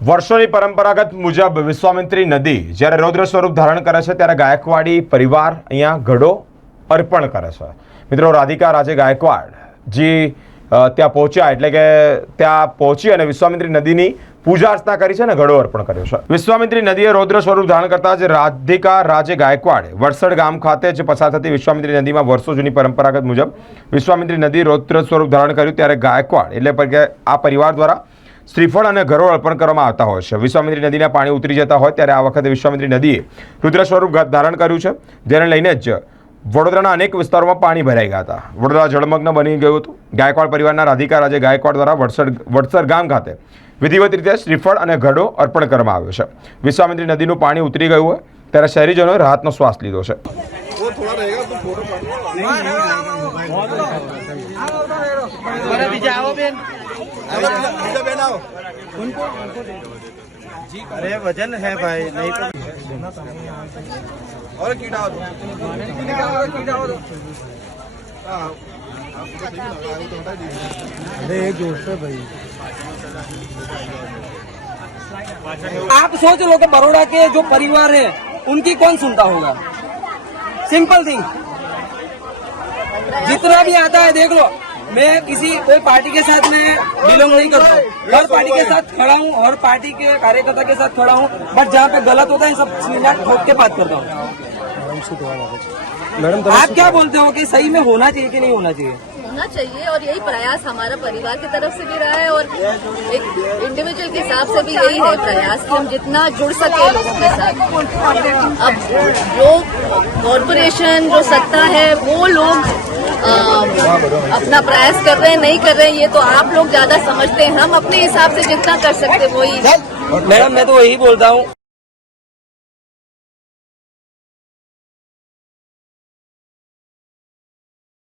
વર્ષોની પરંપરાગત મુજબ વિશ્વામિત્રી નદી જ્યારે રૌદ્ર સ્વરૂપ ધારણ કરે છે ત્યારે ગાયકવાડી પરિવાર અહીંયા ઘડો અર્પણ કરે છે। મિત્રો, રાધિકા રાજે ગાયકવાડ જી ત્યાં પહોંચ્યા એટલે કે ત્યાં પહોંચી અને વિશ્વામિત્રી નદીની પૂજા અર્ચના કરી છે અને ઘડો અર્પણ કર્યો છે। વિશ્વામિત્રી નદીએ રૌદ્ર સ્વરૂપ ધારણ કરતા જ રાધિકા રાજે ગાયકવાડે વડસડ ગામ ખાતે જે પસાર થતી વિશ્વામિત્રી નદીમાં વર્ષો જૂની પરંપરાગત મુજબ વિશ્વામિત્રી નદી રૌદ્ર સ્વરૂપ ધારણ કર્યું ત્યારે ગાયકવાડ એટલે કે આ પરિવાર દ્વારા શ્રીફળ અને ઘરો અર્પણ કરવામાં આવતા હોય છે। વિશ્વામિત્રી નદીના પાણી ઉતરી જતા હોય ત્યારે આ વખતે વિશ્વામિત્રી નદીએ રુદ્ર સ્વરૂપ ધારણ કર્યું છે, જેને લઈને જ વડોદરાના અનેક વિસ્તારોમાં પાણી ભરાઈ ગયા હતા। વડોદરા જળમગ્ન બની ગયું હતું। ગાયકવાડ પરિવારના રાધિકા રાજે ગાયકવાડ દ્વારા વડસર ગામ ખાતે વિધિવત રીતે શ્રીફળ અને ઘડો અર્પણ કરવામાં આવ્યો છે। વિશ્વામિત્રી નદીનું પાણી ઉતરી ગયું હોય ત્યારે શહેરીજનોએ રાહતનો શ્વાસ લીધો છે। अरे वजन है भाई, नहीं तो और कीड़ा अरे एक जोर से भाई। आप सोच लो कि बड़ौदा के जो परिवार है उनकी कौन सुनता होगा। सिंपल थिंग, जितना भी आता है देख लो। मैं कोई पार्टी के साथ में बिलोंग नहीं करता हूँ, हर पार्टी के साथ खड़ा हूँ, हर पार्टी के कार्यकर्ता के साथ खड़ा हूँ, बट जहाँ पे गलत होता है सब मिनट ठोक के बात करता हूँ। मैडम, आप क्या बोलते हो कि सही में होना चाहिए कि नहीं होना चाहिए? होना चाहिए, और यही प्रयास हमारा परिवार की तरफ से भी रहा है और एक इंडिविजुअल के हिसाब से भी यही है प्रयास कि हम जितना जुड़ सके लोगों के साथ। अब जो कॉरपोरेशन जो सत्ता है वो लोग अपना प्रयास कर रहे हैं नहीं कर रहे हैं, ये तो आप लोग ज्यादा समझते हैं। हम अपने हिसाब से जितना कर सकते वही। मैडम, मैं तो वही बोलता हूँ